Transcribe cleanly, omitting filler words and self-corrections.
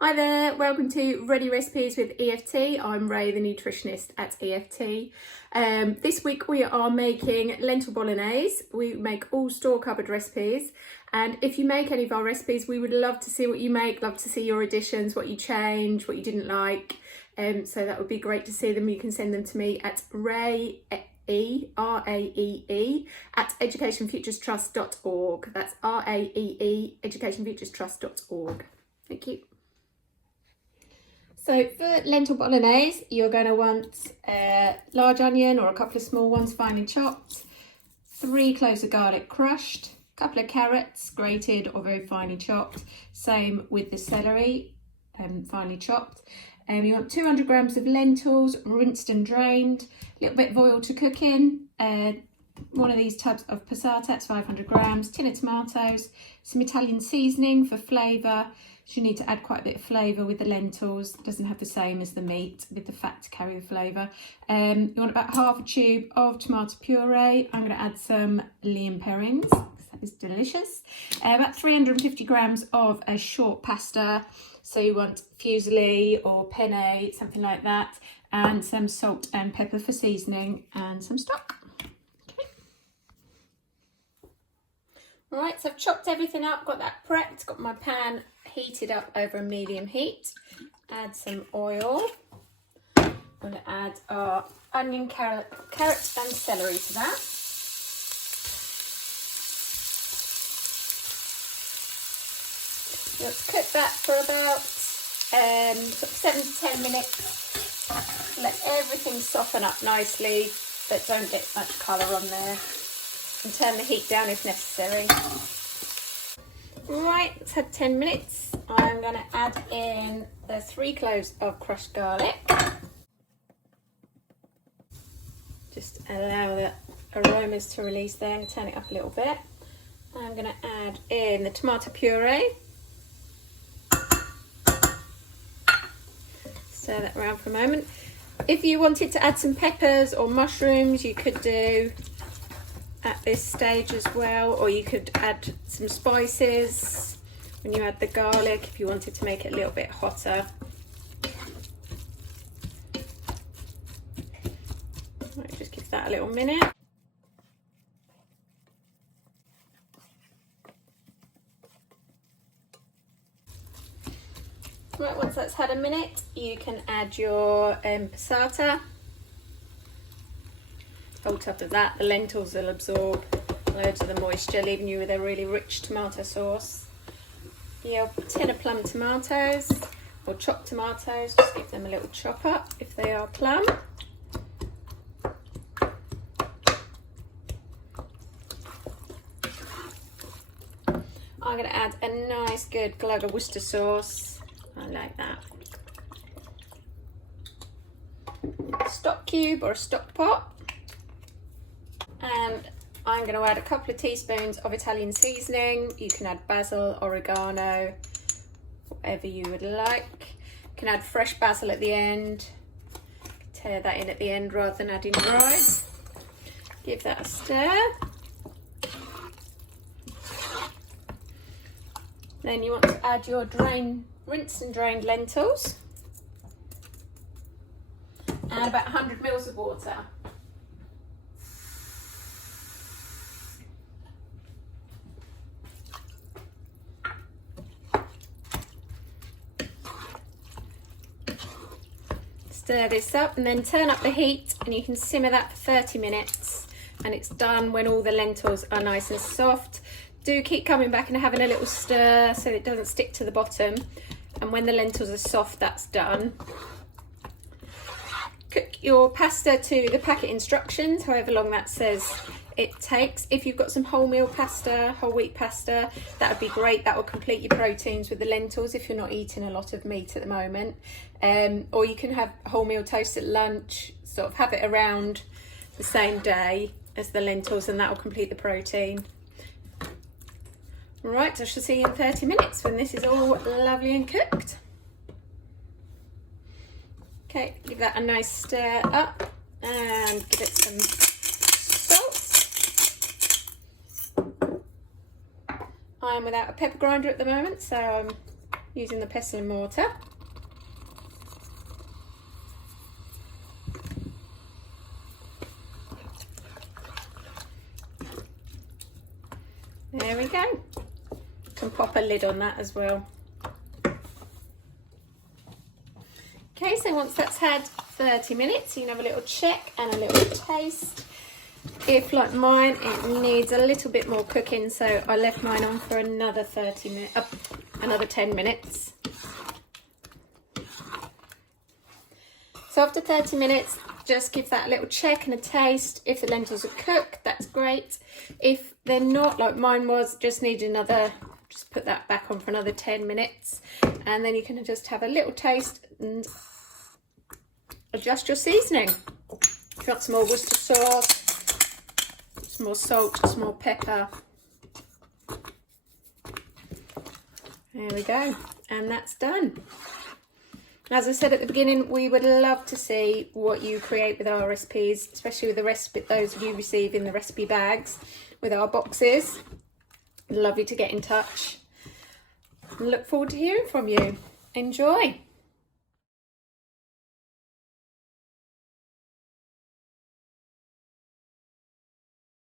Hi there, welcome to Ready Recipes with EFT. I'm Ray, the nutritionist at EFT. This week we are making lentil bolognese. We make all store cupboard recipes, and if you make any of our recipes, we would love to see what you make, love to see your additions, what you change, what you didn't like. So that would be great to see them. You can send them to me at Raee at educationfuturestrust.org. That's Raee educationfuturestrust.org. Thank you. So for lentil bolognese, you're going to want a large onion or a couple of small ones finely chopped, 3 cloves of garlic crushed, a couple of carrots grated or very finely chopped, same with the celery, finely chopped. You want 200 grams of lentils, rinsed and drained, a little bit of oil to cook in, one of these tubs of passata, that's 500 grams, tin of tomatoes, some Italian seasoning for flavour. You need to add quite a bit of flavour with the lentils. It doesn't have the same as the meat with the fat to carry the flavour. You want about half a tube of tomato puree. I'm going to add some Liam Perrins, that is delicious. About 350 grams of a short pasta. So you want fusilli or penne, something like that. And some salt and pepper for seasoning and some stock. Okay. All right, so I've chopped everything up, got that prepped, got my pan heated up over a medium heat. Add some oil. I'm going to add our onion, carrot and celery to that. Let's cook that for about 7 to 10 minutes. Let everything soften up nicely, but don't get much colour on there. And turn the heat down if necessary. Right, it's had 10 minutes. I'm going to add in the 3 cloves of crushed garlic. Just allow the aromas to release there and turn it up a little bit. I'm going to add in the tomato puree. Stir that around for a moment. If you wanted to add some peppers or mushrooms, you could do at this stage as well, or you could add some spices when you add the garlic if you wanted to make it a little bit hotter. Right, just give that a little minute. Right, once that's had a minute, you can add your passata. On top of that, the lentils will absorb loads of the moisture, leaving you with a really rich tomato sauce. Your tin of plum tomatoes, or chopped tomatoes, just give them a little chop up if they are plum. I'm going to add a nice good glug of Worcester sauce. I like that. A stock cube or a stock pot. And I'm going to add a couple of teaspoons of Italian seasoning. You can add basil, oregano, whatever you would like. You can add fresh basil at the end. Tear that in at the end rather than adding dried. Give that a stir. Then you want to add your rinsed and drained lentils. And about 100 mils of water. Stir this up and then turn up the heat, and you can simmer that for 30 minutes, and it's done when all the lentils are nice and soft. Do keep coming back and having a little stir so it doesn't stick to the bottom, and when the lentils are soft, that's done. Cook your pasta to the packet instructions, however long that says it takes. If you've got some wholemeal pasta, whole wheat pasta, that would be great. That will complete your proteins with the lentils if you're not eating a lot of meat at the moment. Or you can have wholemeal toast at lunch, sort of have it around the same day as the lentils, and that will complete the protein. Right, I shall see you in 30 minutes when this is all lovely and cooked. Okay, give that a nice stir up and give it some salt. I'm without a pepper grinder at the moment, so I'm using the pestle and mortar. There we go. Can pop a lid on that as well. Okay, so once that's had 30 minutes, you can have a little check and a little taste. If, like mine, it needs a little bit more cooking, so I left mine on for another 10 minutes. So after 30 minutes, just give that a little check and a taste. If the lentils are cooked, that's great. If they're not, like mine was, just need another, just put that back on for another 10 minutes. And then you can just have a little taste and adjust your seasoning. If you want some more Worcester sauce, some more salt, some more pepper. There we go, and that's done. As I said at the beginning, we would love to see what you create with our recipes, especially with the recipe, those of you receive in the recipe bags with our boxes. Lovely to get in touch. Look forward to hearing from you. Enjoy.